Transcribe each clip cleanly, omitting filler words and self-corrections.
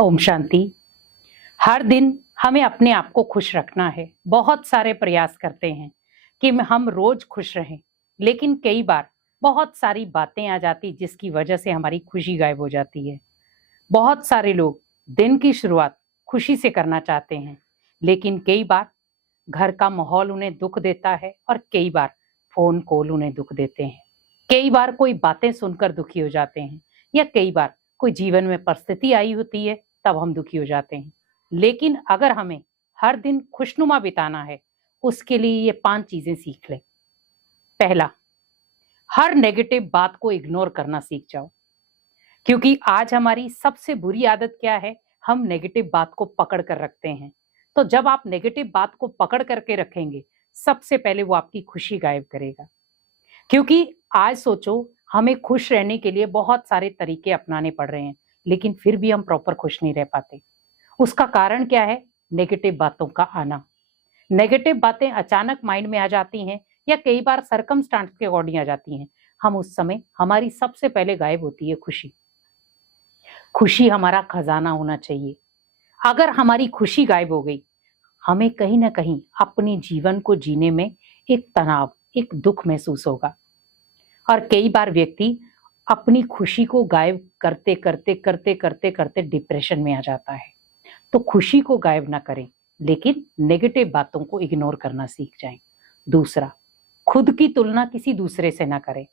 ओम शांति। हर दिन हमें अपने आप को खुश रखना है। बहुत सारे प्रयास करते हैं कि हम रोज खुश रहें, लेकिन कई बार बहुत सारी बातें आ जाती जिसकी वजह से हमारी खुशी गायब हो जाती है। बहुत सारे लोग दिन की शुरुआत खुशी से करना चाहते हैं, लेकिन कई बार घर का माहौल उन्हें दुख देता है और कई बार फोन कॉल उन्हें दुख देते हैं। कई बार कोई बातें सुनकर दुखी हो जाते हैं, या कई बार कोई जीवन में परिस्थिति आई होती है तब हम दुखी हो जाते हैं। लेकिन अगर हमें हर दिन खुशनुमा बिताना है, उसके लिए ये 5 चीजें सीख ले। पहला, हर नेगेटिव बात को इग्नोर करना सीख जाओ, क्योंकि आज हमारी सबसे बुरी आदत क्या है, हम नेगेटिव बात को पकड़ कर रखते हैं। तो जब आप नेगेटिव बात को पकड़ करके रखेंगे, सबसे पहले वो आपकी खुशी गायब करेगा। क्योंकि आज सोचो, हमें खुश रहने के लिए बहुत सारे तरीके अपनाने पड़ रहे हैं, लेकिन फिर भी हम प्रॉपर खुश नहीं रह पाते। उसका कारण क्या है? नेगेटिव बातों का आना। नेगेटिव बातें अचानक माइंड में आ जाती हैं, या कई बार सरकमस्टांस के अकॉर्डिंग आ जाती हैं। हम उस समय हमारी सबसे पहले गायब होती है खुशी। खुशी हमारा खजाना होना चाहिए। अगर हमारी खुशी गायब हो गई, हमें कहीं ना कहीं अपने जीवन को जीने में एक तनाव, एक दुख महसूस होगा। और कई बार व्यक्ति अपनी खुशी को गायब करते करते करते करते करते डिप्रेशन में आ जाता है। तो खुशी को गायब ना करें, लेकिन नेगेटिव बातों को इग्नोर करना सीख जाएं। दूसरा, खुद की तुलना किसी दूसरे से ना करें,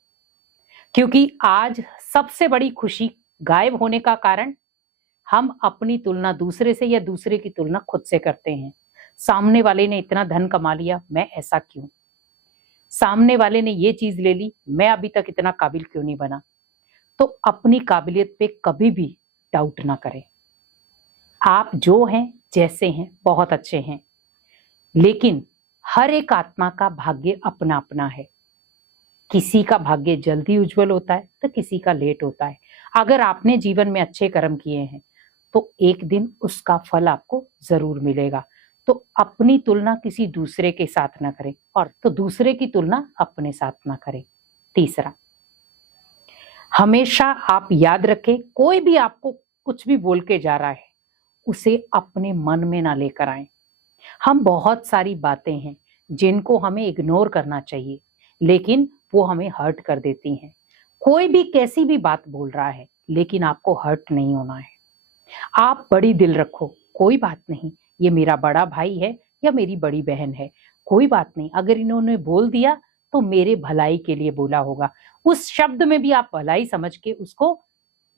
क्योंकि आज सबसे बड़ी खुशी गायब होने का कारण हम अपनी तुलना दूसरे से या दूसरे की तुलना खुद से करते हैं। सामने वाले ने इतना धन कमा लिया, मैं ऐसा क्यों? सामने वाले ने ये चीज ले ली, मैं अभी तक इतना काबिल क्यों नहीं बना? तो अपनी काबिलियत पे कभी भी डाउट ना करें। आप जो हैं, जैसे हैं, बहुत अच्छे हैं, लेकिन हर एक आत्मा का भाग्य अपना अपना है। किसी का भाग्य जल्दी उज्जवल होता है तो किसी का लेट होता है। अगर आपने जीवन में अच्छे कर्म किए हैं, तो एक दिन उसका फल आपको जरूर मिलेगा। तो अपनी तुलना किसी दूसरे के साथ ना करें, और तो दूसरे की तुलना अपने साथ ना करें। तीसरा, हमेशा आप याद रखें, कोई भी आपको कुछ भी बोल के जा रहा है, उसे अपने मन में ना लेकर आए। हम बहुत सारी बातें हैं जिनको हमें इग्नोर करना चाहिए, लेकिन वो हमें हर्ट कर देती हैं। कोई भी कैसी भी बात बोल रहा है, लेकिन आपको हर्ट नहीं होना है। आप बड़ी दिल रखो, कोई बात नहीं, ये मेरा बड़ा भाई है या मेरी बड़ी बहन है, कोई बात नहीं, अगर इन्होंने बोल दिया तो मेरे भलाई के लिए बोला होगा। उस शब्द में भी आप भलाई समझ के उसको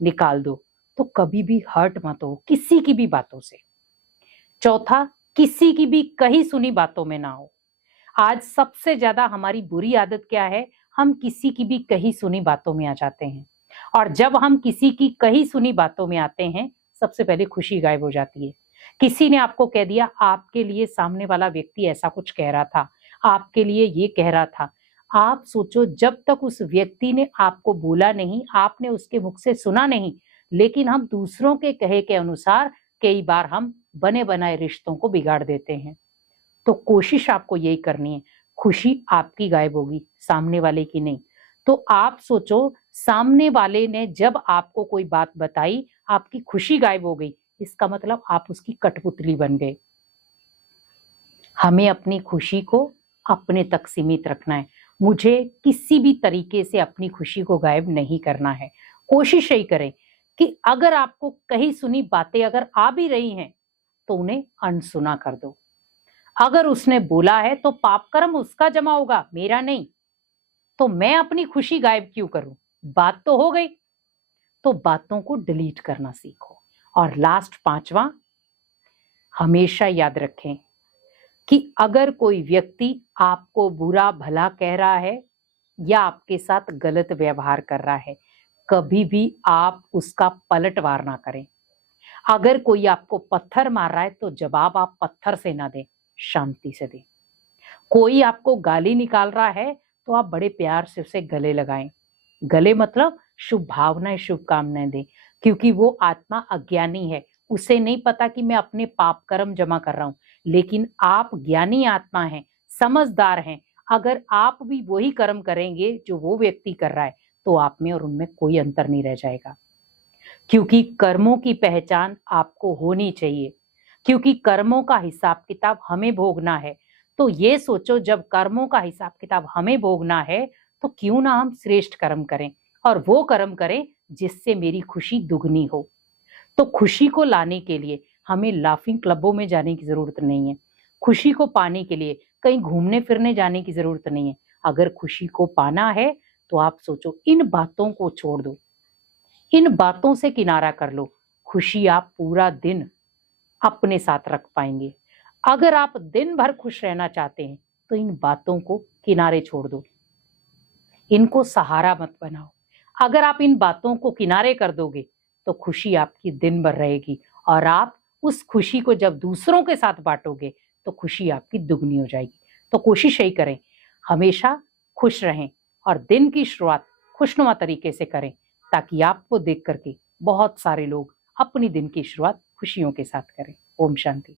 निकाल दो। तो कभी भी हर्ट मत हो किसी की भी बातों से। चौथा, किसी की भी कही सुनी बातों में ना हो। आज सबसे ज्यादा हमारी बुरी आदत क्या है? हम किसी की भी कही सुनी बातों में आ जाते हैं, और जब हम किसी की कही सुनी बातों में आते हैं, सबसे पहले खुशी गायब हो जाती है। किसी ने आपको कह दिया, आपके लिए सामने वाला व्यक्ति ऐसा कुछ कह रहा था, आपके लिए ये कह रहा था। आप सोचो, जब तक उस व्यक्ति ने आपको बोला नहीं, आपने उसके मुख से सुना नहीं, लेकिन हम दूसरों के कहे के अनुसार कई बार हम बने बनाए रिश्तों को बिगाड़ देते हैं। तो कोशिश आपको यही करनी है, खुशी आपकी गायब होगी, सामने वाले की नहीं। तो आप सोचो, सामने वाले ने जब आपको कोई बात बताई, आपकी खुशी गायब हो गई, इसका मतलब आप उसकी कठपुतली बन गए। हमें अपनी खुशी को अपने तक सीमित रखना है। मुझे किसी भी तरीके से अपनी खुशी को गायब नहीं करना है। कोशिश यही करें कि अगर आपको कही सुनी बातें अगर आ भी रही हैं, तो उन्हें अनसुना कर दो। अगर उसने बोला है तो पाप कर्म उसका जमा होगा, मेरा नहीं। तो मैं अपनी खुशी गायब क्यों करूं? बात तो हो गई। तो बातों को डिलीट करना सीखो। और लास्ट, पांचवा, हमेशा याद रखें कि अगर कोई व्यक्ति आपको बुरा भला कह रहा है या आपके साथ गलत व्यवहार कर रहा है, कभी भी आप उसका पलटवार ना करें। अगर कोई आपको पत्थर मार रहा है, तो जवाब आप पत्थर से ना दें, शांति से दें। कोई आपको गाली निकाल रहा है, तो आप बड़े प्यार से उसे गले लगाएं। गले मतलब शुभ भावनाएं, शुभकामनाएं दें, क्योंकि वो आत्मा अज्ञानी है, उसे नहीं पता कि मैं अपने पाप कर्म जमा कर रहा हूं। लेकिन आप ज्ञानी आत्मा हैं, समझदार हैं। अगर आप भी वही कर्म करेंगे जो वो व्यक्ति कर रहा है, तो आप में और उनमें कोई अंतर नहीं रह जाएगा। क्योंकि कर्मों की पहचान आपको होनी चाहिए, क्योंकि कर्मों का हिसाब किताब हमें भोगना है। तो ये सोचो, जब कर्मों का हिसाब किताब हमें भोगना है तो क्यों ना हम श्रेष्ठ कर्म करें और वो कर्म करें जिससे मेरी खुशी दुगनी हो। तो खुशी को लाने के लिए हमें लाफिंग क्लबों में जाने की जरूरत नहीं है। खुशी को पाने के लिए कहीं घूमने फिरने जाने की जरूरत नहीं है। अगर खुशी को पाना है तो आप सोचो, इन बातों को छोड़ दो, इन बातों से किनारा कर लो। खुशी आप पूरा दिन अपने साथ रख पाएंगे। अगर आप दिन भर खुश रहना चाहते हैं तो इन बातों को किनारे छोड़ दो, इनको सहारा मत बनाओ। अगर आप इन बातों को किनारे कर दोगे तो खुशी आपकी दिन भर रहेगी और आप उस खुशी को जब दूसरों के साथ बांटोगे तो खुशी आपकी दुगनी हो जाएगी। तो कोशिश यही करें, हमेशा खुश रहें और दिन की शुरुआत खुशनुमा तरीके से करें, ताकि आपको देख करके बहुत सारे लोग अपनी दिन की शुरुआत खुशियों के साथ करें। ओम शांति।